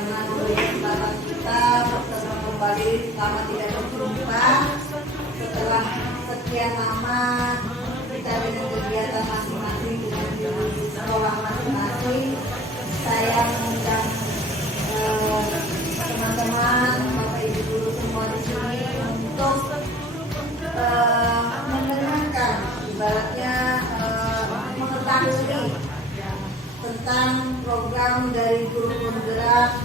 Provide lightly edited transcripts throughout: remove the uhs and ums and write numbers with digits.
karena memberi kesempatan kita bertemu kembali selama tidak berjumpa setelah sekian lama kita dengan kegiatan masing-masing dengan di sekolah masing-masing. Saya mengundang teman-teman, Bapak Ibu guru semua di sini untuk mendengarkan, ibaratnya mengetahui tentang program dari Guru Penggerak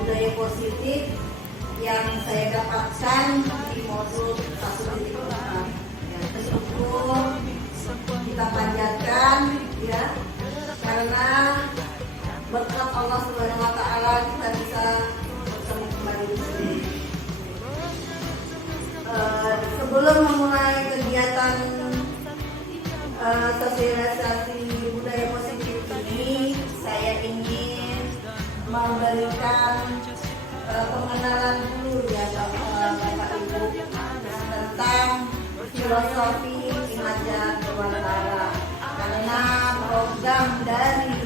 Budaya Positif yang saya dapatkan di modul 1.4. Yang bersyukur kita panjatkan ya, karena berkat Allah Subhanahu wa taala kita bisa bertemu kembali di sini. Sebelum memulai kegiatan sosialisasi budaya positif ini, saya ingin memberikan pengenalan dulu ya Bapak Ibu tentang filosofi Imaja Dewantara, karena program dari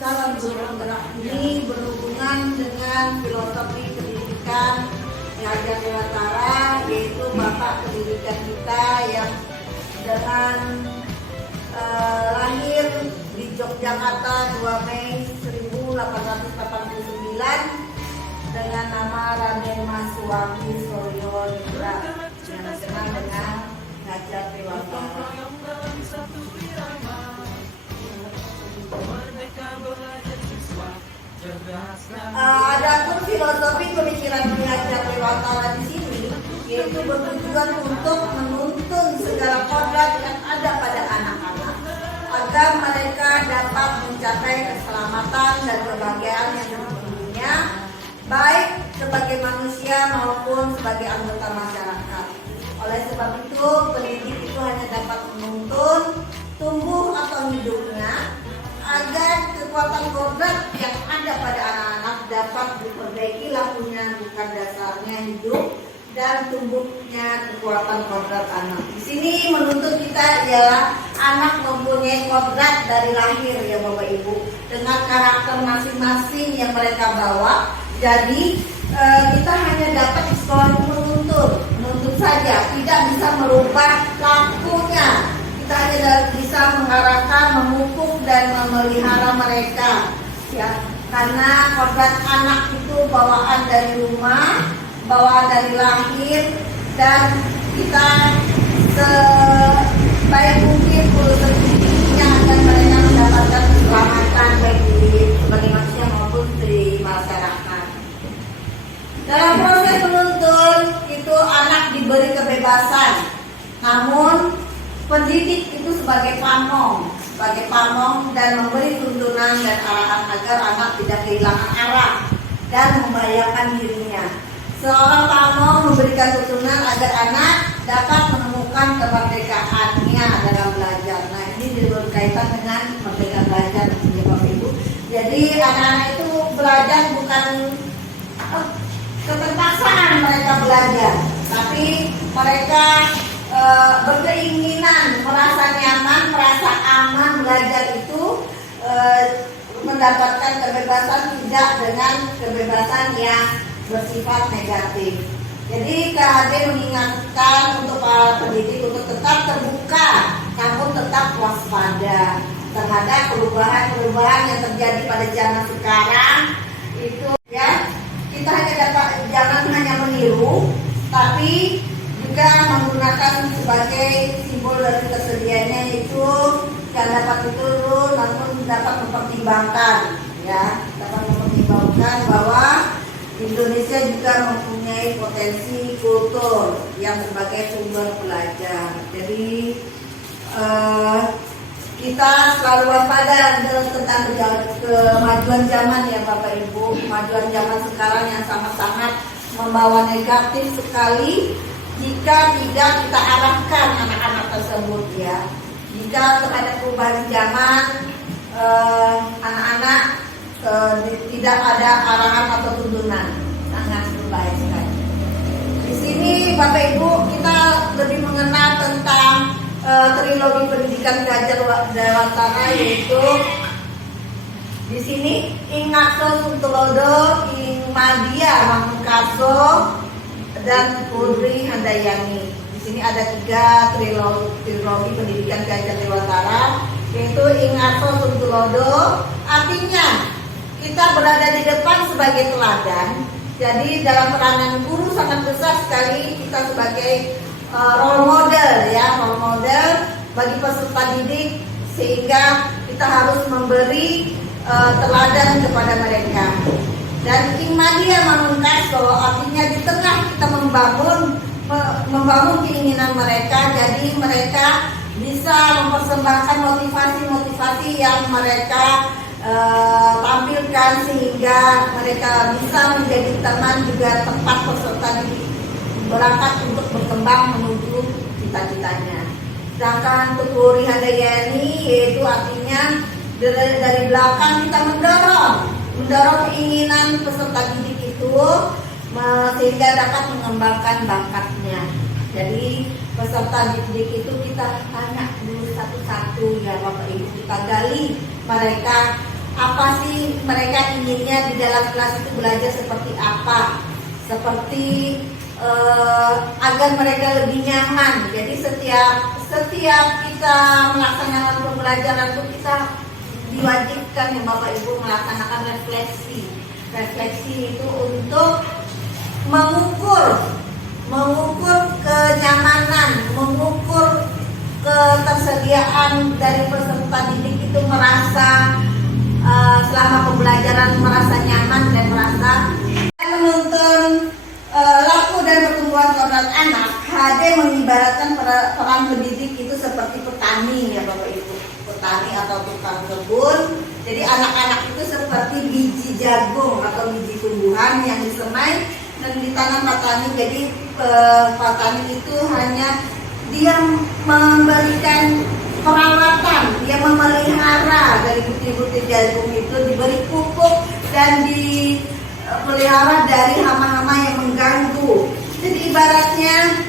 calon guru penggerak ini berhubungan dengan filosofi pendidikan Imaja Dewantara, yaitu Bapak pendidikan kita yang dengan lahir di Yogyakarta 2 Mei 1889 dengan nama Raden Mas Suami Suryo Ningrat yang dikenal dengan Gajah Dewantara. Adapun filosofi pemikiran Gajah Dewantara di sini yaitu bertujuan untuk menuntun segala kodrat yang ada pada anak-anak agar mereka dapat mencapai keselamatan dan kebahagiaan yang sesungguhnya, baik sebagai manusia maupun sebagai anggota masyarakat. Oleh sebab itu, pendidik itu hanya dapat menuntun tumbuh atau hidupnya agar kekuatan kodrat yang ada pada anak-anak dapat diperbaiki lakunya, bukan dasarnya hidup dan tumbuhnya kekuatan kodrat anak. Di sini menuntut kita ialah anak mempunyai kodrat dari lahir ya Bapak Ibu, dengan karakter masing-masing yang mereka bawa. Jadi kita hanya dapat di sekolah menuntut saja, tidak bisa merubah lakunya. Kita hanya bisa mengarahkan, memupuk dan memelihara mereka ya, karena kodrat anak itu bawaan dari rumah, bawaan dari lahir, dan kita sebaik mungkin berusaha agar mereka mendapatkan keselamatan baik sebagai manusia maupun di masyarakat. Dalam proses menuntun itu anak diberi kebebasan, namun pendidik itu sebagai pamong dan memberi tuntunan dan arahan agar anak tidak kehilangan arah dan membahayakan dirinya. Seorang pamong memberikan tuntunan agar anak dapat menemukan kemerdekaannya dalam belajar. Nah, ini berkaitan dengan merdeka belajar ya Bapak Ibu. Jadi anak-anak itu belajar bukan keterpaksaan mereka belajar, tapi mereka berkeinginan, merasa nyaman, merasa aman belajar itu, mendapatkan kebebasan, tidak dengan kebebasan yang bersifat negatif. Jadi KHD mengingatkan untuk para pendidik untuk tetap terbuka, namun tetap waspada terhadap perubahan-perubahan yang terjadi pada zaman sekarang. Itu ya, kita jangan hanya meniru, tapi juga menggunakan sebagai simbol dari kersediaannya, itu yang dapat diturun namun dapat mempertimbangkan ya, dapat mempertimbangkan bahwa Indonesia juga mempunyai potensi kultur yang sebagai sumber belajar. Jadi kita selalu waspada tentang kemajuan zaman ya Bapak Ibu. Kemajuan zaman sekarang yang sangat-sangat membawa negatif sekali jika tidak kita arahkan anak-anak tersebut ya. Jika terhadap perubahan zaman, anak-anak tidak ada arahan atau tuntunan, sangat berbahaya sekali. Di sini Bapak Ibu kita lebih mengenal tentang trilogi pendidikan Gajah Dewantara, yaitu Di sini Ingatso Suntulodo, Ing Madia Mangunkarso, dan Putri Handayani. Di sini ada 3 trilogi pendidikan Gajah Dewantara, yaitu Ingatso Suntulodo. Artinya kita berada di depan sebagai teladan. Jadi dalam peranan guru sangat besar sekali kita sebagai role model, ya, role model bagi peserta didik, sehingga kita harus memberi teladan kepada mereka. Dan Ingmadia Mangunkarso artinya di tengah kita membangun keinginan mereka, jadi mereka bisa mempersembahkan motivasi-motivasi yang mereka tampilkan, sehingga mereka bisa menjadi teman juga tempat peserta didik berangkat untuk berkembang menuju cita-citanya. Sedangkan Putri Handayani yaitu artinya dari belakang kita mendorong keinginan peserta didik itu sehingga dapat mengembangkan bakatnya. Jadi peserta didik itu kita tanya dulu satu-satu, ya Bapak Ibu, kita gali mereka apa sih mereka inginnya di dalam kelas itu belajar seperti apa, seperti agar mereka lebih nyaman. Jadi setiap kita melaksanakan pembelajaran itu kita diwajibkan ya Bapak Ibu melaksanakan refleksi. Refleksi itu untuk mengukur kenyamanan, mengukur ketersediaan dari peserta didik itu merasa selama pembelajaran merasa nyaman dan merasa menuntun laku dan pertumbuhan kodrat anak. HD mengibaratkan peran pendidik itu seperti petani ya Bapak Ibu, petani atau tukang kebun. Jadi anak-anak itu seperti biji jagung atau biji tumbuhan yang disemai dan ditanam petani. Jadi petani itu hanya dia memberikan perawatan, dia memelihara dari butir-butir jagung itu, diberi pupuk dan dipelihara dari hama-hama yang mengganggu. Jadi ibaratnya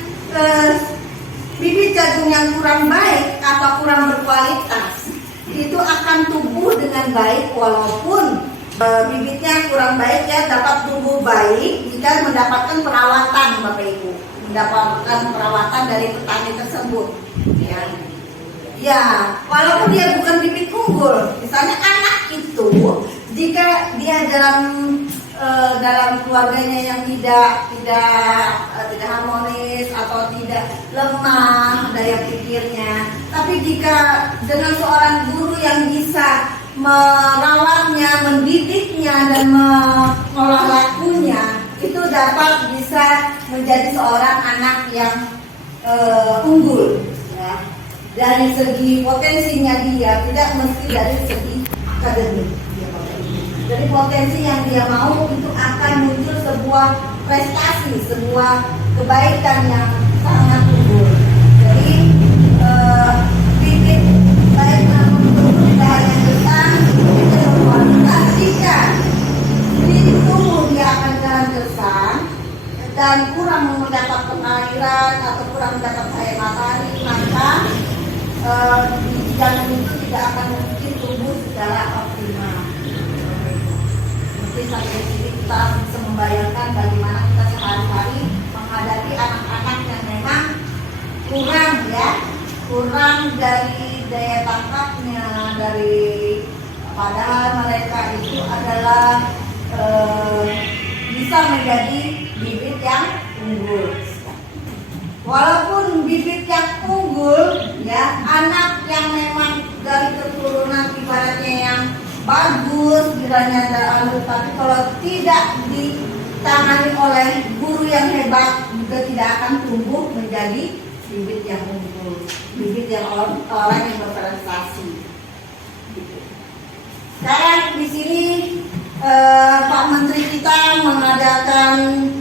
bibit jagung yang kurang baik atau kurang berkualitas itu akan tumbuh dengan baik, walaupun bibitnya kurang baik ya dapat tumbuh baik jika mendapatkan perawatan Bapak Ibu, mendapatkan perawatan dari petani tersebut. Ya, walaupun dia bukan bibit unggul, misalnya anak itu jika dia dalam keluarganya yang tidak harmonis atau tidak lemah daya pikirnya, tapi jika dengan seorang guru yang bisa merawatnya, mendidiknya dan mengolah lakunya, itu dapat bisa menjadi seorang anak yang unggul ya. Dari segi potensinya dia, tidak mesti dari segi akademik. Dari potensi yang dia mau itu akan muncul sebuah prestasi, sebuah kebaikan yang sangat unggul. Jadi bibit baik untuk tidak hanya besar, itu berkualitas. Jika bibit tumbuh dia akan jalan gersang dan kurang mendapat pengairan atau kurang mendapat cahaya matahari, maka bibit jagung itu tidak akan mungkin tumbuh secara optimal. Sampai sini kita bisa membayangkan bagaimana kita sehari-hari menghadapi anak-anak yang memang kurang dari daya tangkapnya, padahal mereka itu adalah bisa menjadi bibit yang unggul. Walaupun bibit yang unggul ya, anak yang memang dari keturunan ibaratnya yang bagus, kiranya ada, tapi kalau tidak ditangani oleh guru yang hebat juga tidak akan tumbuh menjadi bibit yang unggul, bibit yang orang yang berprestasi. Sekarang di sini Pak Menteri kita mengadakan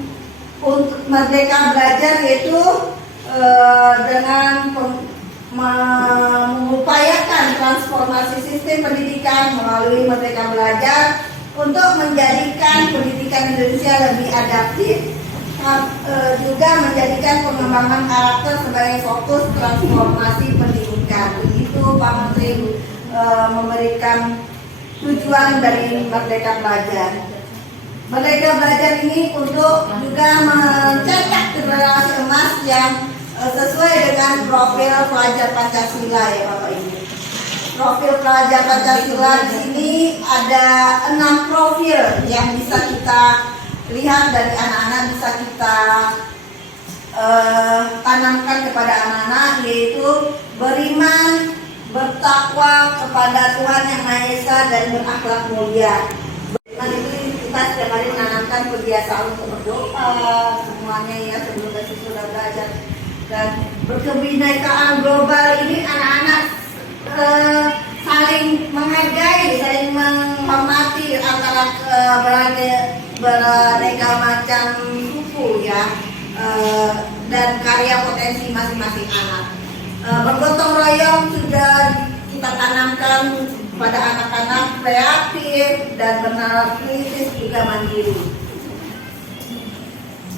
untuk Merdeka Belajar, yaitu dengan mengupayakan transformasi sistem pendidikan melalui Merdeka Belajar untuk menjadikan pendidikan Indonesia lebih adaptif, juga menjadikan pengembangan karakter sebagai fokus transformasi pendidikan. Begitu Pak Menteri memberikan tujuan dari Merdeka Belajar. Merdeka Belajar ini untuk juga mencetak generasi emas yang sesuai dengan profil pelajar Pancasila ya Bapak Ibu. Profil pelajar Pancasila di sini ada 6 profil yang bisa kita lihat dari anak-anak, bisa kita tanamkan kepada anak-anak, yaitu beriman, bertakwa kepada Tuhan Yang Maha Esa dan berakhlak mulia. Beriman itu kita setiap hari menanamkan kebiasaan untuk berdoa semuanya ya sebelum kita sudah belajar. Dan berkebinekaan global ini anak-anak saling menghargai, saling menghormati antara beraneka macam suku ya, dan karya potensi masing-masing anak. Bergotong royong sudah kita tanamkan pada anak-anak kreatif dan benar kritis juga mandiri.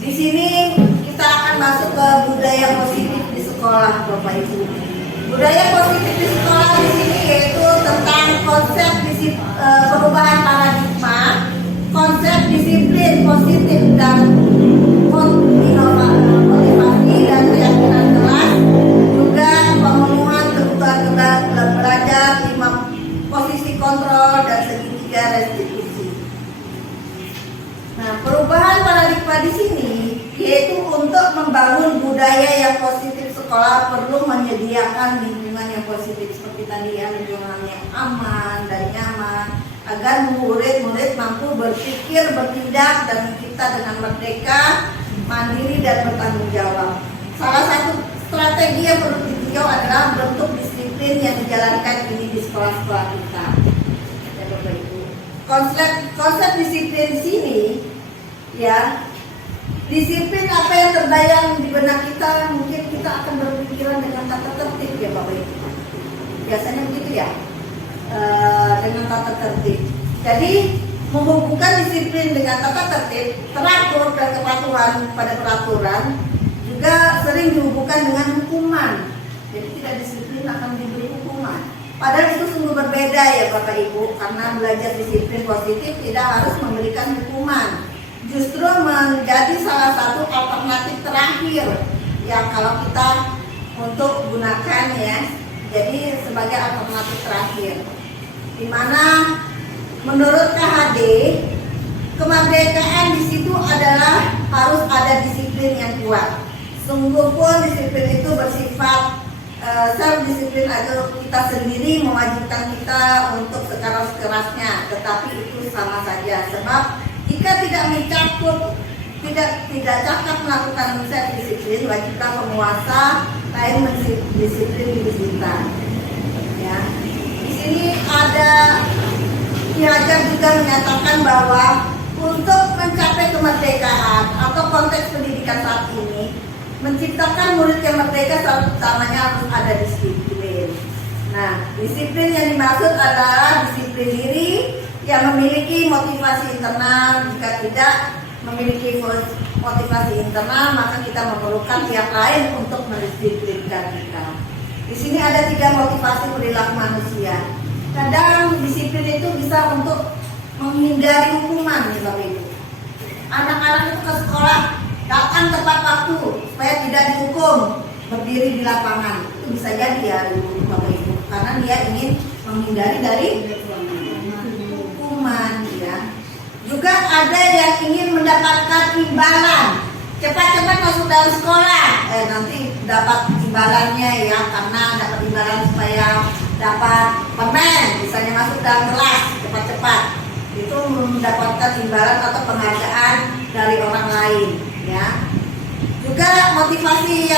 Di sini kita akan masuk ke budaya positif di sekolah Bapak Ibu. Budaya positif di sekolah di sini yaitu tentang konsep perubahan paradigma, konsep disiplin positif dan motivasi dan keyakinan kelas, juga pemenuhan kebutuhan belajar, 5 posisi kontrol dan segitiga restitusi. Nah, perubahan paradigma di sini yaitu untuk membangun budaya yang positif. Sekolah perlu menyediakan lingkungan yang positif seperti tadi ya, lingkungan yang aman dan nyaman agar murid-murid mampu berpikir, bertindak dan mencipta dengan merdeka, mandiri dan bertanggung jawab. Salah satu strategi yang perlu ditinjau adalah bentuk disiplin yang dijalankan ini di sekolah-sekolah kita. Ya, Bapak Ibu. Konsep disiplin sini ya, disiplin apa yang terbayang di benak kita, mungkin kita akan berpikiran dengan tata tertib ya Bapak Ibu. Biasanya begitu ya, dengan tata tertib. Jadi menghubungkan disiplin dengan tata tertib, teratur dan kepatuhan pada peraturan juga sering dihubungkan dengan hukuman. Jadi tidak disiplin akan diberi hukuman. Padahal itu sungguh berbeda ya Bapak Ibu, karena belajar disiplin positif tidak harus memberikan hukuman. Justru menjadi salah satu alternatif terakhir yang kalau kita untuk gunakan ya, jadi sebagai alternatif terakhir, dimana menurut KHD kemerdekaan di situ adalah harus ada disiplin yang kuat. Sungguh pun disiplin itu bersifat self disiplin agar kita sendiri mewajibkan kita untuk sekeras-kerasnya, tetapi itu sama saja sebab jika tidak mencakup, tidak cakap melakukan self disiplin, wajibkan penguasa lain mendisiplin diri kita. Ya. Di sini ada Ki Hajar juga menyatakan bahwa untuk mencapai kemerdekaan atau konteks pendidikan saat ini, menciptakan murid yang merdeka salah utamanya harus ada disiplin. Nah, disiplin yang dimaksud adalah disiplin diri yang memiliki motivasi internal. Jika tidak memiliki motivasi internal, maka kita memerlukan pihak lain untuk mendisiplinkan kita. Di sini ada 3 motivasi perilaku manusia. Kadang disiplin itu bisa untuk menghindari hukuman, nih Bapak Ibu. Anak-anak itu ke sekolah datang tepat waktu supaya tidak dihukum, berdiri di lapangan. Itu bisa jadi ya Bapak Ibu, karena dia ingin menghindari dari ya. Juga ada yang ingin mendapatkan imbalan, cepat-cepat masuk dalam sekolah, nanti dapat imbalannya ya, karena dapat imbalan supaya dapat permen, misalnya masuk dalam kelas cepat-cepat, itu mendapatkan imbalan atau penghargaan dari orang lain ya. Juga motivasi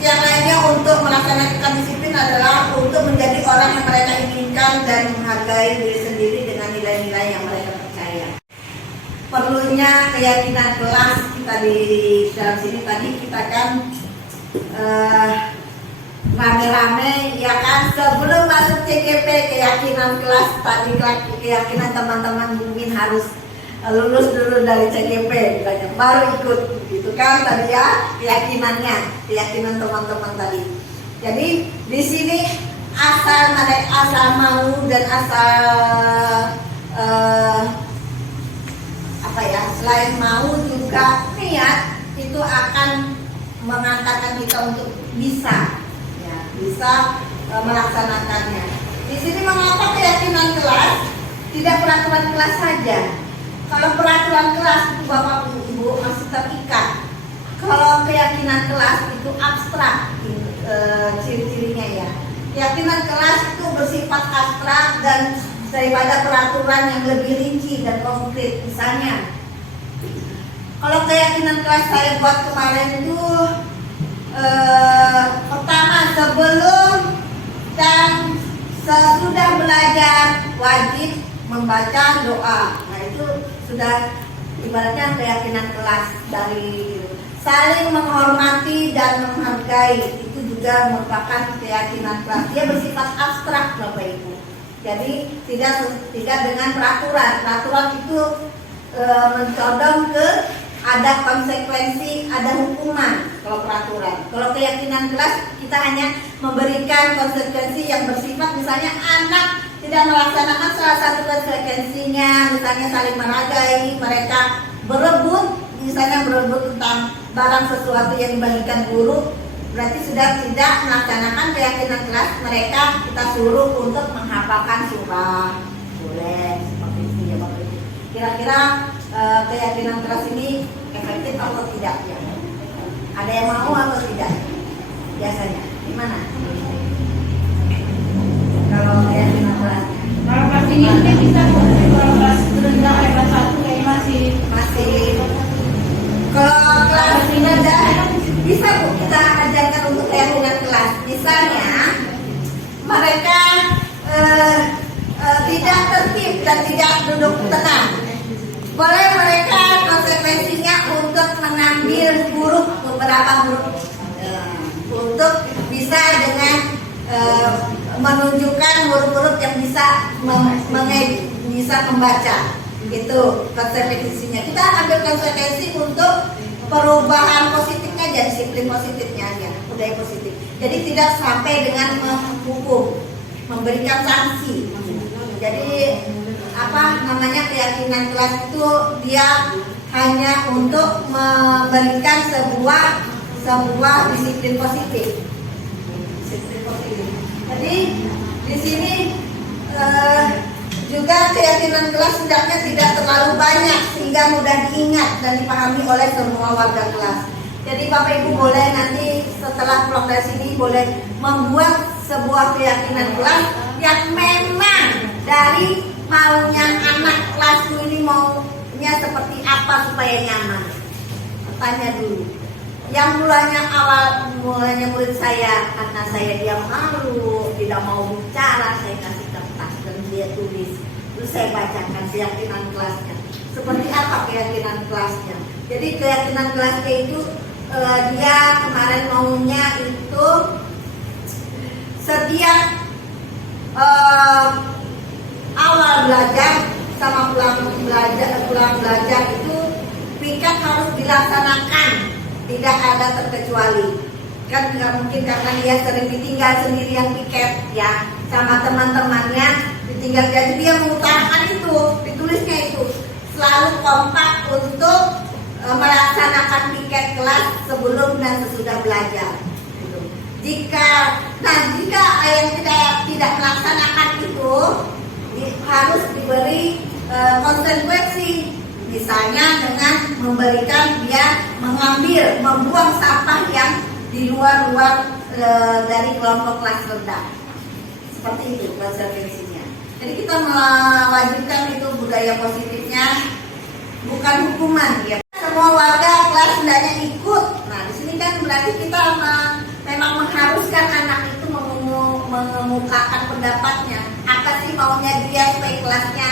yang lainnya untuk melaksanakan disiplin adalah untuk menjadi orang yang mereka inginkan dan menghargai diri sendiri dengan nilai-nilai yang mereka percaya. Perlunya keyakinan kelas kita di dalam sini tadi kita kan rame-rame ya kan, sebelum masuk CGP keyakinan kelas tadi, keyakinan teman-teman mungkin harus lulus dulu dari CGP misalnya, baru ikut gitu kan tadi ya, keyakinan teman-teman tadi. Jadi di sini asal mau dan asal selain mau juga niat itu akan mengantarkan kita untuk bisa melaksanakannya. Di sini mengapa keyakinan kelas tidak peraturan kelas saja? Kalau peraturan kelas itu Bapak Ibu masih terikat. Kalau keyakinan kelas itu abstrak, ciri-cirinya ya. Keyakinan kelas itu bersifat abstrak dan daripada peraturan yang lebih rinci dan konkret. Misalnya, kalau keyakinan kelas saya buat kemarin itu pertama, sebelum dan sesudah belajar wajib membaca doa. Nah itu sudah ibaratnya keyakinan kelas. Dari saling menghormati dan menghargai itu juga merupakan keyakinan kelas. Dia bersifat abstrak Bapak Ibu. Jadi tidak dengan peraturan. Peraturan itu mencondong ke ada konsekuensi, ada hukuman kalau peraturan. Kalau keyakinan kelas kita hanya memberikan konsekuensi yang bersifat misalnya anak tidak melaksanakan salah satu konsekuensinya, misalnya saling menghargai, mereka berebut, misalnya berebut tentang barang sesuatu yang dibagikan guru, berarti sudah tidak melaksanakan keyakinan kelas, mereka kita suruh untuk menghafalkan surah. Boleh seperti itu ya Bapak Ibu. Kira-kira keyakinan kelas ini efektif atau tidak ya? Ada yang mau atau tidak? Biasanya gimana? Kalau keyakinan kelas, kalau kelas ini mungkin bisa, kalau kelas rendah kelas 1 kayaknya masih. Kalau kelas rendah bisa Bu kita ajarkan untuk keyakinan kelas. Misalnya mereka tidak tertib dan tidak duduk tenang. Boleh mereka konsekuensinya untuk mengambil beberapa huruf untuk bisa dengan menunjukkan huruf-huruf yang bisa bisa membaca, gitu konsekuensinya. Kita ambil konsekuensi untuk perubahan positifnya aja, disiplin positifnya aja, budaya positif. Jadi tidak sampai dengan menghukum, memberikan sanksi. Jadi keyakinan kelas itu dia hanya untuk memberikan sebuah disiplin positif. Jadi di sini juga keyakinan kelas hendaknya tidak terlalu banyak sehingga mudah diingat dan dipahami oleh semua warga kelas. Jadi Bapak Ibu boleh nanti setelah pulang dari sini boleh membuat sebuah keyakinan kelas yang memang dari maunya anak kelas ini maunya seperti apa supaya nyaman. Tanya dulu. Yang mulanya murid saya karena saya dia malu, tidak mau bicara, saya kasih kertas dan dia tulis. Terus saya bacakan keyakinan kelasnya. Seperti apa keyakinan kelasnya? Jadi keyakinan kelasnya itu dia kemarin maunya itu setiap awal belajar sama pulang belajar itu piket harus dilaksanakan, tidak ada terkecuali. Kan nggak mungkin karena dia sering ditinggal sendirian piket ya sama teman-temannya ditinggal, jadi dia mengutarakan itu, ditulisnya itu selalu kompak untuk melaksanakan piket kelas sebelum dan sesudah belajar. Jika yang tidak melaksanakan itu harus diberi konsekuensi, misalnya dengan memberikan dia membuang sampah yang di luar dari kelompok kelas rendah. Seperti itu konsekuensinya. Jadi kita mewajibkan itu budaya positifnya, bukan hukuman ya. Semua warga kelas hendaknya ikut. Nah di sini kan berarti kita memang mengharuskan anak itu mengemukakan pendapatnya. Apa sih maunya dia supaya kelasnya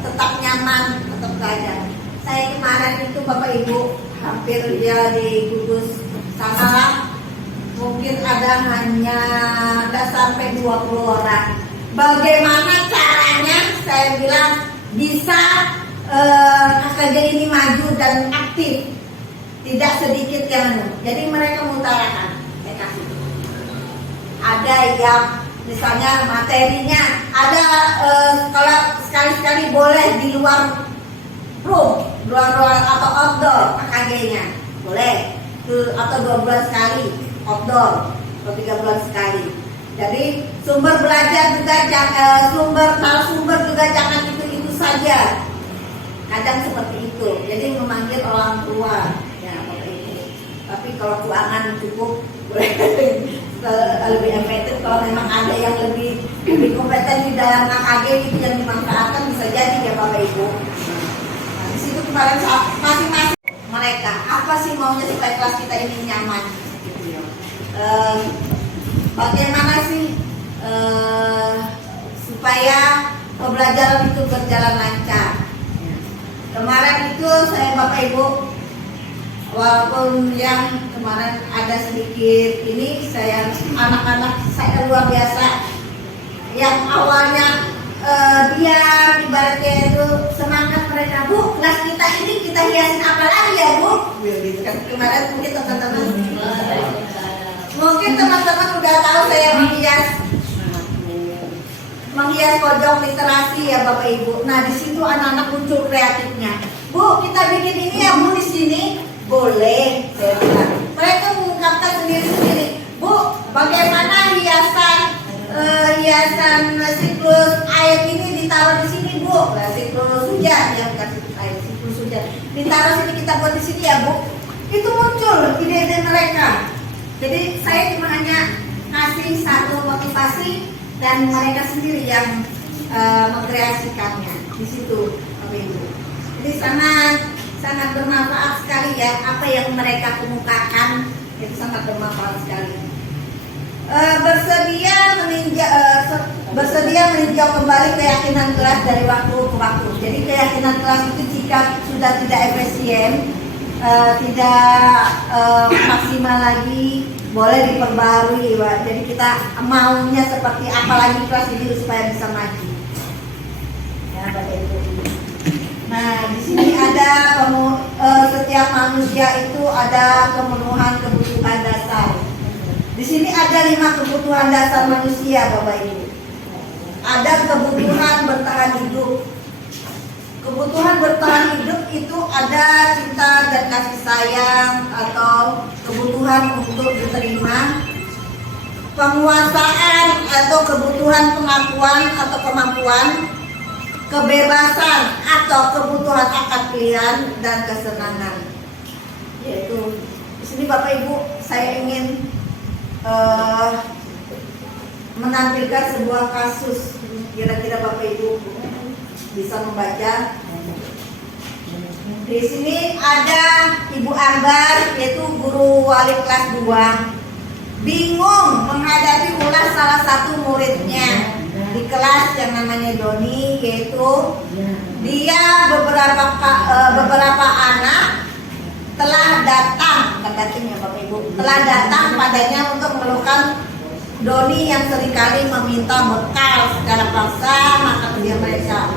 tetap nyaman, tetap belajar. Saya kemarin itu Bapak Ibu hampir dia di gugus sana, mungkin ada hanya nggak sampai 20 orang. Bagaimana caranya saya bilang bisa KKJ ini maju dan aktif, tidak sedikit yang jadi mereka mengutarakan. Saya kasih ada yang misalnya materinya ada kalau sekali-sekali boleh di luar room, luar atau outdoor KKG-nya boleh atau 2 bulan sekali outdoor atau 3 bulan sekali. Jadi sumber belajar juga narasumber juga jangan itu saja. Kadang seperti itu. Jadi memanggil orang tua ya seperti itu. Tapi kalau keuangan cukup boleh lebih efektif. Kalau memang ada yang lebih kompeten di dalam KKG itu yang dimanfaatkan bisa jadi ya Bapak Ibu. Nah, di situ kemarin masing-masing mereka apa sih maunya supaya kelas kita ini nyaman gitu ya. Bagaimana sih supaya pembelajaran itu berjalan lancar. Kemarin itu saya Bapak Ibu, walaupun yang kemarin ada sedikit ini, saya anak-anak saya luar biasa. Yang awalnya dia ibaratnya itu semangat mereka, Bu, kelas kita ini kita hiasin apa lagi ya Bu? Gitu kan kemarin mungkin teman-teman udah tahu saya menghias pojok literasi ya Bapak Ibu. Nah di situ anak-anak muncul kreatifnya. Bu, kita bikin ini ya Bu di sini. Boleh, saya bilang. Mereka mengungkapkan sendiri-sendiri. Bu, bagaimana hiasan siklus air ini ditaruh di sini Bu? Nah, siklus hujan ya bukan siklus air, siklus hujan. Ditaruh sini kita buat di sini ya Bu. Itu muncul ide-ide mereka. Jadi saya cuma hanya kasih satu motivasi dan mereka sendiri yang mengkreasikannya di situ, Bapak Ibu. Jadi sangat bermanfaat sekali ya apa yang mereka kemukakan, itu sangat bermanfaat sekali. Bersedia meninjau kembali keyakinan kelas dari waktu ke waktu. Jadi keyakinan kelas itu jika sudah tidak efisien, tidak maksimal lagi, boleh diperbarui, Pak. Jadi kita maunya seperti apa lagi kelas ini supaya bisa maju. Ya, Bapak Ibu. Nah, di sini ada setiap manusia itu ada pemenuhan kebutuhan dasar. Di sini ada 5 kebutuhan dasar manusia, Bapak Ibu. Ada kebutuhan bertahan hidup. Kebutuhan bertahan hidup itu ada cinta dan kasih sayang atau kebutuhan untuk diterima, penguasaan atau kebutuhan pengakuan atau kemampuan, kebebasan atau kebutuhan akad pilihan, dan kesenangan. Yaitu di sini Bapak Ibu saya ingin menampilkan sebuah kasus. Kira-kira Bapak Ibu bisa membaca. Di sini ada Ibu Ambar, yaitu guru wali kelas 2, bingung menghadapi ulah salah satu muridnya di kelas yang namanya Doni, yaitu dia beberapa anak telah datang, katanya Bapak Ibu, telah datang padanya untuk mengeluhkan Doni yang seringkali meminta bekal secara paksa, maka dia mereka.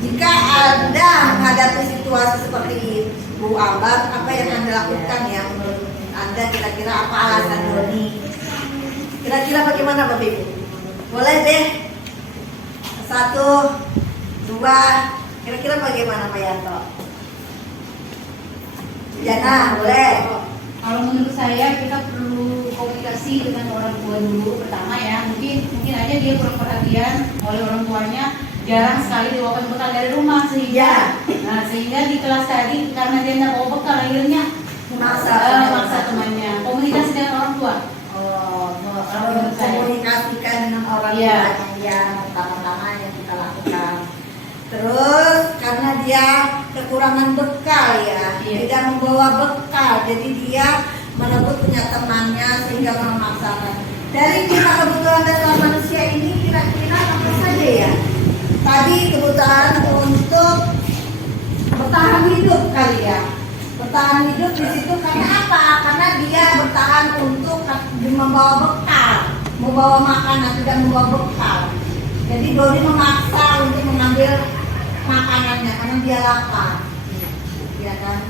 Jika Anda menghadapi situasi seperti Bu Ambar, apa yang Anda lakukan ya menurut Anda? Kira-kira apa alasan Doni? Kira-kira bagaimana Bapak Ibu? Boleh deh 1, 2, kira-kira bagaimana Pak Yanto? Jana, boleh. Kalau menurut saya kita perlu komunikasi dengan orang tua dulu pertama ya. Mungkin aja dia kurang perhatian oleh orang tuanya, jarang sekali dibawa bekal dari rumah sehingga di kelas tadi karena dia tidak bawa bekal akhirnya maksa temannya. Komunikasi dengan orang tua. Komunikasikan dengan orang tua yang pertama-tama yang kita lakukan. Terus karena dia kekurangan bekal ya, tidak membawa bekal, jadi dia merebut punya temannya sehingga memaksakan. Dari 5 kebutuhan dasar manusia ini kira-kira apa saja ya? Tadi kebutuhan untuk bertahan hidup kali ya. Bertahan hidup di situ karena apa? Karena dia bertahan untuk membawa bekal, membawa makanan, tidak membawa bekal. Jadi Doni memaksa untuk mengambil makanannya karena dia lapar, ya kan?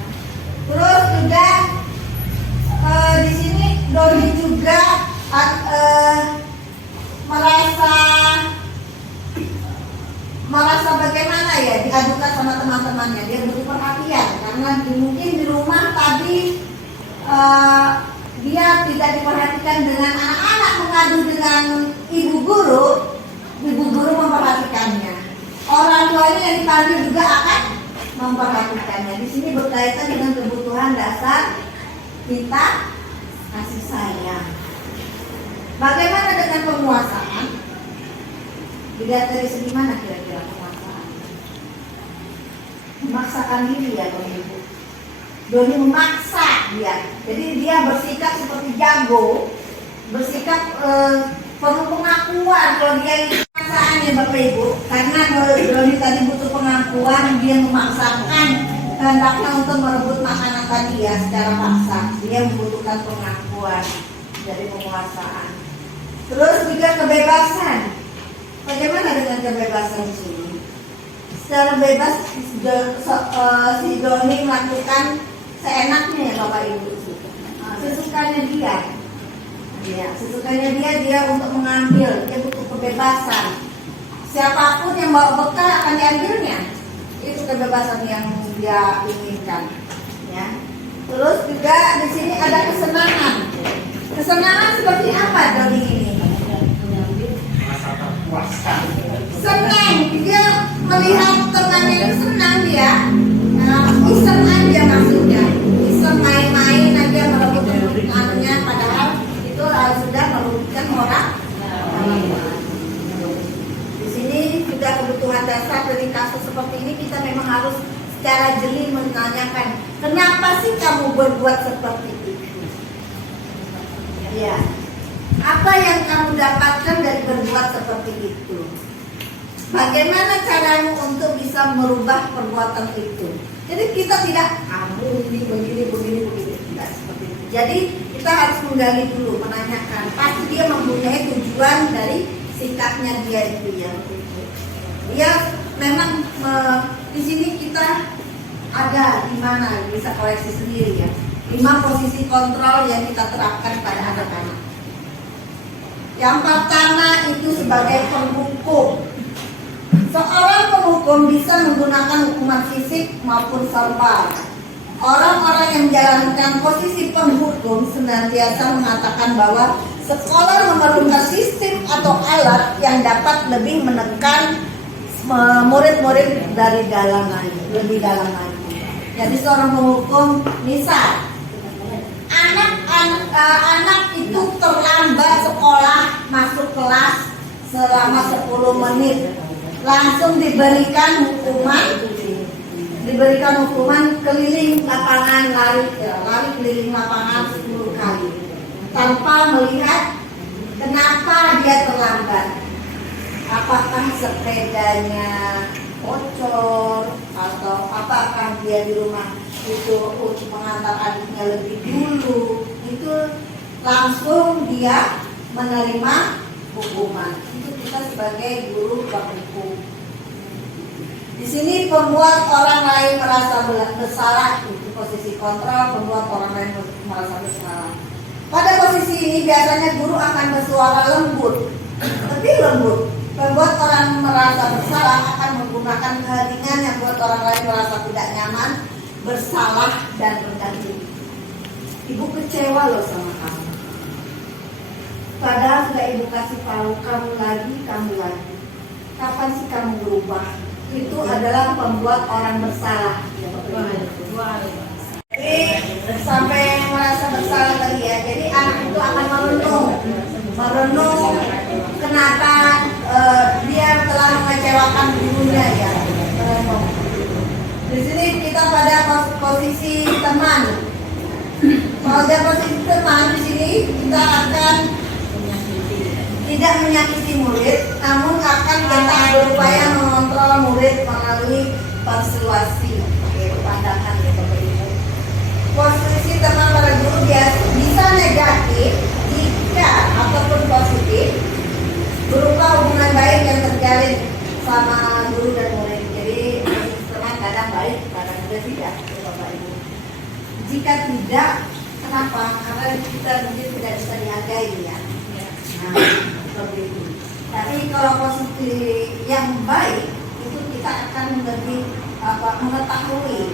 Terus juga di sini Doni juga merasa bagaimana ya diadukan sama teman-temannya, dia butuh perhatian karena mungkin di rumah tadi dia tidak diperhatikan dengan anak-anak, mengadu dengan ibu guru memperhatikannya, orang tuanya yang dipanggil juga akan memperhatikannya. Di sini berkaitan dengan kebutuhan dasar kita, kasih sayang. Bagaimana dengan penguasaan? Dilihat dari segi mana kira-kira penguasaan? Memaksakan diri ya Ibu. Doni memaksa dia. Jadi dia bersikap seperti jago, bersikap perlu pengakuan kalau dia pemaksaan ya Bapak Ibu. Karena Doni tadi butuh pengakuan, dia memaksakan kehendaknya untuk merebut makanan tadi ya secara paksa. Dia membutuhkan pengakuan dari penguasaan. Terus juga kebebasan. Bagaimana dengan kebebasan di sini? Secara bebas si Doni melakukan seenaknya ya Bapak Ibu. Sesukanya dia. Ya, sesukanya dia untuk mengambil, dia butuh kebebasan. Siapapun yang bawa bekal akan diambilnya. Itu kebebasan yang dia inginkan. Ya. Terus juga di sini ada kesenangan. Kesenangan seperti apa Doni ini? Senang, dia melihat temannya itu senang dia. Iseng aja maksudnya, iseng main-main aja merebut anunya, padahal itu sudah merugikan orang. Di sini juga kebutuhan dasar dari kasus seperti ini, kita memang harus secara jeli menanyakan, kenapa sih kamu berbuat seperti itu? Ya, apa yang kamu dapatkan dari berbuat seperti itu? Bagaimana caramu untuk bisa merubah perbuatan itu? Jadi kita tidak kamu ini begini tidak seperti itu. Jadi kita harus menggali dulu, menanyakan. Pasti dia mempunyai tujuan dari sikapnya dia itu ya. Dia memang di sini kita ada di mana bisa koreksi sendiri ya. 5 posisi kontrol yang kita terapkan pada anak-anak. Yang pertama itu sebagai penghukum. Seorang penghukum bisa menggunakan hukuman fisik maupun verbal. Orang-orang yang menjalankan posisi penghukum senantiasa mengatakan bahwa sekolah memerlukan sistem atau alat yang dapat lebih menekan murid-murid dari dalam lagi, lebih dalam lagi. Jadi seorang penghukum, misal anak itu terlambat sekolah masuk kelas selama 10 menit. Langsung diberikan hukuman keliling lapangan lari keliling lapangan 10 kali tanpa melihat kenapa dia terlambat, apakah sepedanya bocor atau apakah dia di rumah itu untuk mengantar adiknya lebih dulu. Itu langsung dia menerima hukuman. Itu kita sebagai guru penghukum. Di sini membuat orang lain merasa bersalah, itu posisi kontrol, membuat orang lain merasa bersalah. Pada posisi ini biasanya guru akan bersuara lembut, lebih lembut. Membuat orang merasa bersalah akan menggunakan keheningan yang membuat orang lain merasa tidak nyaman, bersalah dan rendah diri. Ibu kecewa loh sama kamu. Padahal sudah ibu kasih tahu kamu lagi. Kapan sih kamu berubah? Itu adalah membuat orang bersalah. Jadi sampai merasa bersalah tadi ya. Jadi anak itu akan merenung kenapa dia telah mengecewakan gurunya ya. Di sini kita pada posisi teman. Pada posisi teman di sini kita akan tidak menyakiti murid, namun akan tetap berupaya mengontrol murid melalui persuasi. Pandangan ya Bapak Ibu. Posisi teman pada guru bisa negatif jika ataupun positif berupa hubungan baik yang terjalin sama guru dan murid. Jadi teman kadang baik, kadang juga tidak ya Bapak Ibu. Jika tidak, kenapa? Karena kita mungkin tidak bisa dihargai ya. Nah, seperti itu. Tapi kalau posisi yang baik itu kita akan lebih mengetahui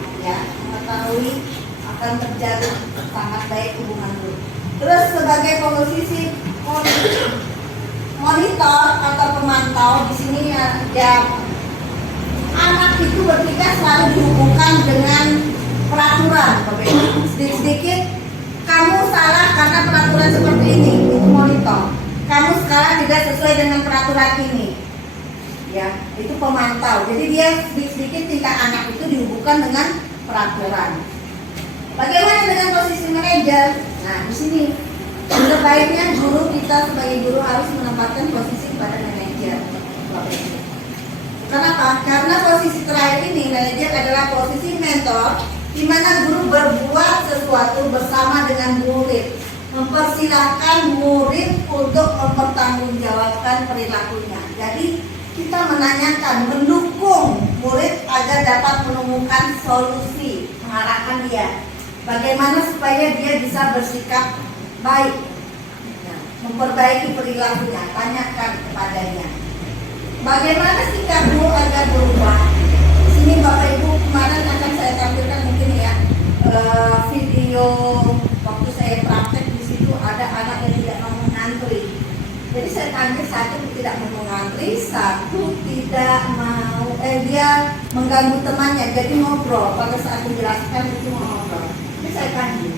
akan terjadi sangat baik hubungan itu. Terus sebagai posisi monitor atau pemantau di sini ya, anak itu bertiga selalu dihubungkan dengan peraturan. Sedikit-sedikit kamu salah karena peraturan seperti ini, itu monitor. Kamu sekarang tidak sesuai dengan peraturan ini, ya itu pemantau. Jadi dia sedikit-sedikit tingkat anak itu dihubungkan dengan peraturan. Bagaimana dengan posisi manajer? Nah di sini sebaiknya guru, kita sebagai guru harus menempatkan posisi pada manajer. Kenapa? Karena posisi terakhir ini manajer adalah posisi mentor, di mana guru berbuat sesuatu bersama dengan murid, mempersilahkan murid untuk mempertanggungjawabkan perilakunya. Jadi kita menanyakan, mendukung murid agar dapat menemukan solusi, mengarahkan dia bagaimana supaya dia bisa bersikap baik, memperbaiki perilakunya. Tanyakan kepadanya, bagaimana sikapmu agar berubah. Di sini Bapak Ibu, kemarin akan saya tampilkan mungkin ya video waktu saya praktek. Di situ ada anak yang tidak mau mengantri. Jadi saya tanya, satu tidak mau mengantri, satu tidak mau dia mengganggu temannya, jadi ngobrol. Pada saat menjelaskan itu ngobrol. Jadi saya tanya,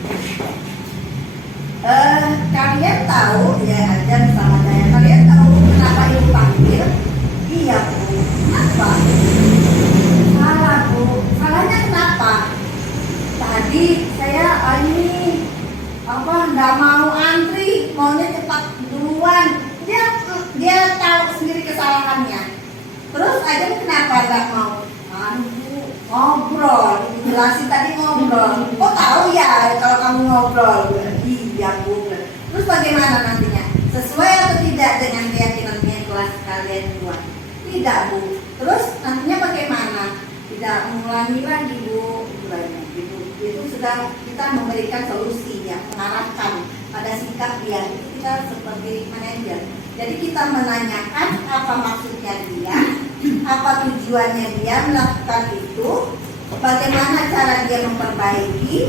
kalian tahu ya, ajar sama saya, kalian tahu kenapa ibu panggil? Iya Bu. Kenapa? Salah Bu. Salahnya kenapa? Tadi saya ini nggak mau antri, maunya cepat duluan. Dia tahu sendiri kesalahannya. Terus aja kenapa nggak mau? Ngobrol, jelasin tadi ngobrol. Kok tahu ya kalau kamu ngobrol? Iya Bu. Terus bagaimana nantinya? Sesuai atau tidak dengan keyakinannya kelas kalian buat? Tidak Bu. Terus nantinya bagaimana? Tidak mengulangi lagi Bu. Itu sudah kita memberikan solusi ya, mengarahkan pada sikap dia. Kita seperti manajer. Jadi kita menanyakan apa maksudnya dia, apa tujuannya dia melakukan itu, bagaimana cara dia memperbaiki.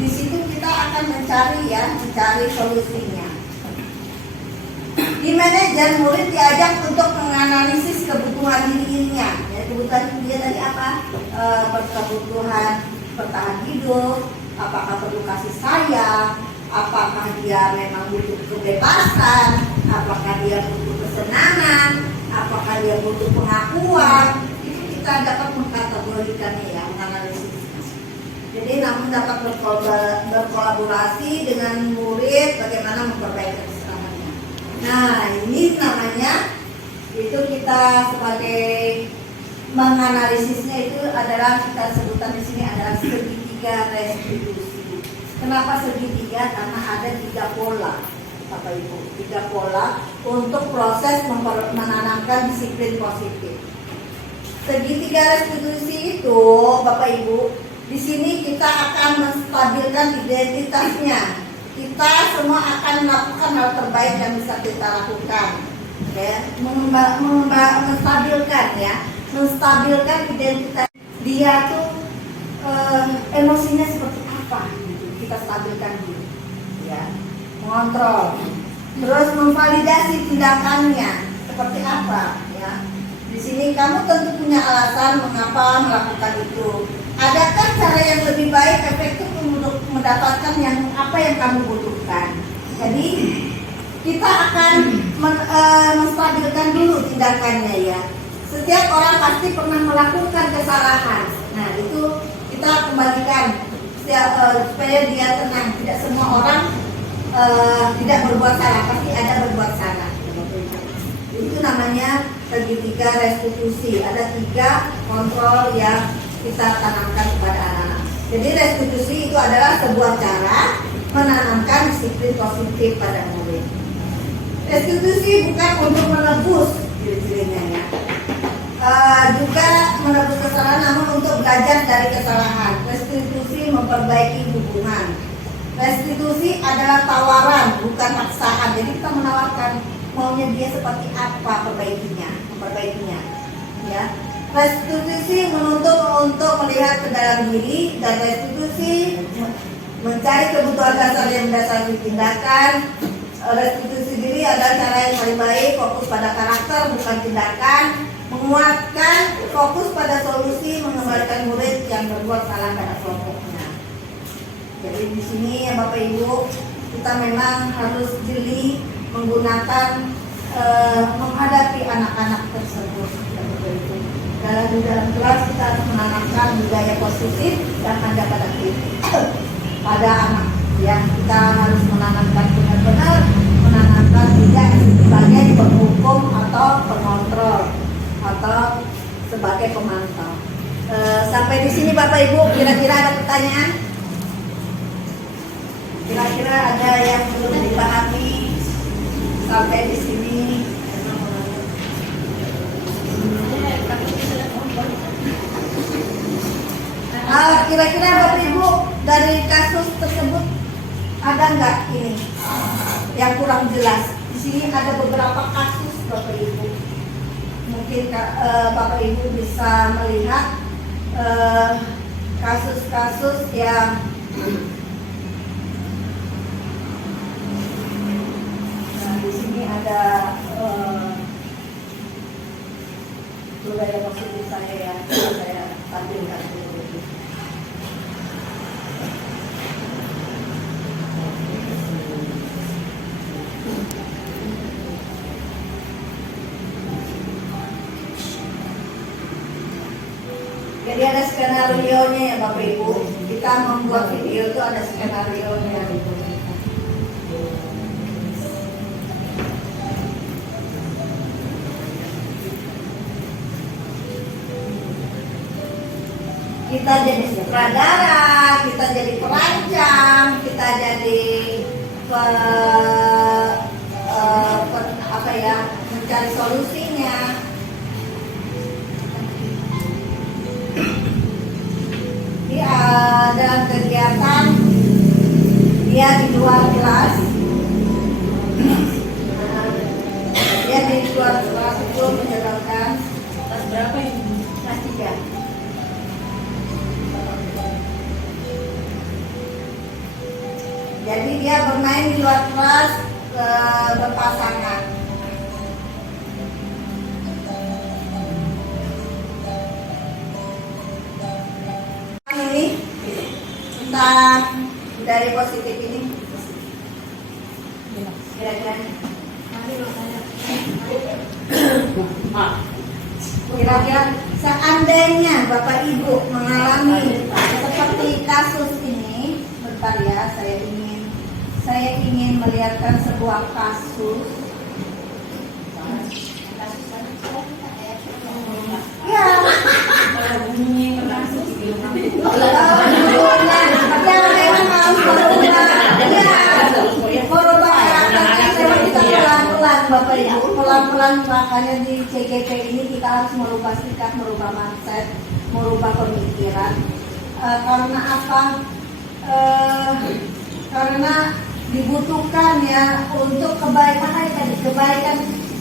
Di situ kita akan mencari solusinya. Di manajer, murid diajak untuk menganalisis kebutuhan dirinya. Ya, kebutuhan dia tadi apa? Kebutuhan bertahan hidup, apakah perlu kasih sayang, apakah dia memang butuh kebebasan, apakah dia butuh kesenangan, apakah dia butuh pengakuan. Itu kita dapat mengkategorikannya ya, menganalisisnya. Jadi namun dapat berkolaborasi dengan murid bagaimana memperbaiki kesenangannya. Nah ini namanya, itu kita sebagai menganalisisnya itu adalah, kita sebutan di sini adalah segitiga restitusi. Kenapa segitiga? Karena ada 3 pola, Bapak Ibu, 3 pola untuk proses menanamkan disiplin positif. Segitiga restitusi itu, Bapak Ibu, di sini kita akan menstabilkan identitasnya. Kita semua akan melakukan hal terbaik yang bisa kita lakukan, ya, menstabilkan identitas dia tuh, emosinya seperti apa gitu. Kita stabilkan dulu ya, mengontrol, terus memvalidasi tindakannya seperti apa ya. Di sini kamu tentu punya alasan mengapa melakukan itu. Adakah cara yang lebih baik, efektif untuk mendapatkan apa yang kamu butuhkan. Jadi kita akan menstabilkan dulu tindakannya ya. Setiap orang pasti pernah melakukan kesalahan. Nah itu kita kembalikan supaya dia tenang. Tidak semua orang tidak berbuat salah, pasti ada berbuat salah. Itu namanya segitiga restitusi. Ada 3 kontrol yang kita tanamkan kepada anak-anak. Jadi restitusi itu adalah sebuah cara menanamkan disiplin positif pada murid. Restitusi bukan untuk menebus ciri-cirinya ya. Juga menebus kesalahan, namun untuk belajar dari kesalahan. Restitusi memperbaiki hubungan. Restitusi adalah tawaran, bukan paksaan. Jadi kita menawarkan, maunya dia seperti apa memperbaikinya, ya. Restitusi menuntut untuk melihat ke dalam diri, dan restitusi mencari kebutuhan dasar yang mendasari tindakan. Restitusi diri adalah cara yang paling baik, fokus pada karakter bukan tindakan, menguatkan, fokus pada solusi, mengembalikan murid yang berbuat salah pada kelompoknya. Jadi di sini ya Bapak Ibu, kita memang harus jeli menggunakan menghadapi anak-anak tersebut. Di dalam kelas kita harus menanamkan budaya positif dan ada pada anak. Ya, kita harus menanamkan benar-benar menanamkan tidak sebagai penghukum atau pengontrol atau sebagai pemantau. Sampai di sini Bapak Ibu, kira-kira ada pertanyaan? Kira-kira ada yang belum dipahami sampai di sini? Kira-kira Bapak Ibu dari kasus tersebut ada nggak ini yang kurang jelas? Di sini ada beberapa kasus Bapak Ibu. Mungkin Bapak Ibu bisa melihat kasus-kasus yang di sini ada budaya positif saya yang saya tampilkan dulu. Jadi ada skenario-nya ya Bapak Ibu. Kita membuat video itu ada skenario-nya. Kita jadi sutradara, kita jadi perancang, kita jadi mencari solusinya. Dia dalam kegiatan dia di luar kelas, dia di luar kelas itu menjalankan kelas berapa ini? Kelas 3. Jadi dia bermain di luar kelas berpasangan. Ini tentang dari positif ini. Kira-kira seandainya Bapak Ibu mengalami seperti kasus ini, bentar ya, saya ingin melihatkan sebuah kasus. Ya. Bapak Ibu, pelan-pelan makanya di CGP ini kita harus merubah sikap, merubah mindset, merubah pemikiran. Karena apa? Karena dibutuhkan ya untuk kebaikan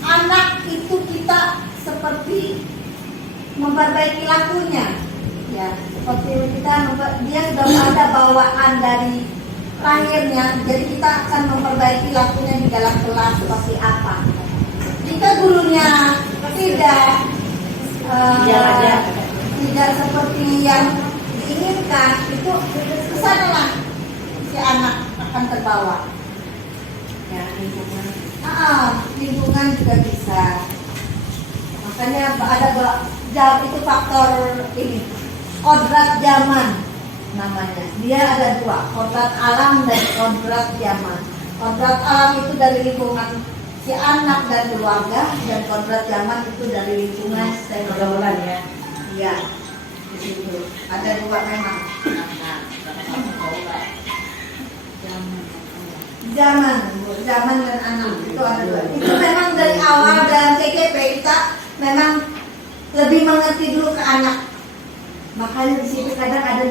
anak itu kita seperti memperbaiki lakunya ya, seperti dia sudah ada bawaan dari lahirnya, jadi kita akan memperbaiki lakunya di dalam kelas seperti apa. Jika gurunya tidak seperti yang diinginkan, itu kesanalah si anak akan terbawa. Ya, lingkungan juga bisa. Makanya ada itu faktor ini, kodrat zaman namanya. Dia ada 2, kodrat alam dan kodrat zaman. Kodrat alam itu dari lingkungan si anak dan keluarga, dan kodrat zaman itu dari lingkungan pergaulan ya. Iya, di situ ada 2 memang. Zaman dan anak itu ada 2. Itu memang dari awal dalam CGP kita memang lebih mengerti dulu ke anak. Makanya di situ kadang ada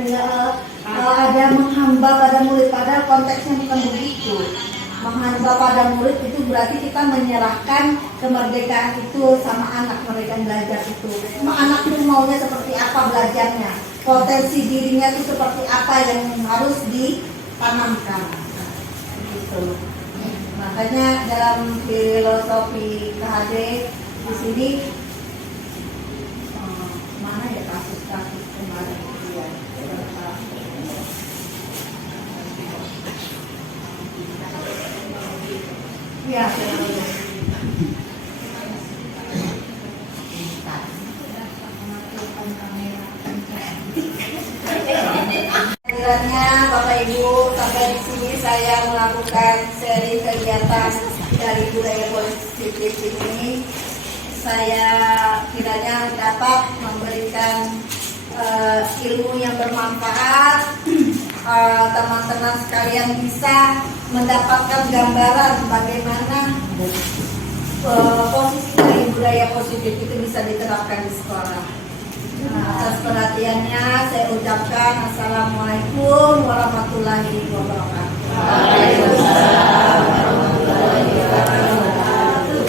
menghamba pada murid, padahal konteksnya bukan begitu. bapak dan murid itu berarti kita menyerahkan kemerdekaan itu sama anak, mereka belajar itu. Anak itu maunya seperti apa belajarnya, potensi dirinya itu seperti apa yang harus ditanamkan. Gitu. Makanya dalam filosofi KHD di sini mana ya kasus-kasus kemarin ya. Ya, kiranya Bapak Ibu, sampai di sini saya melakukan seri kegiatan dari budaya positif ini. Saya kiranya dapat memberikan ilmu yang bermanfaat. Teman-teman sekalian bisa mendapatkan gambaran bagaimana posisi dari budaya positif itu bisa diterapkan di sekolah. Atas perhatiannya saya ucapkan Assalamualaikum warahmatullahi wabarakatuh.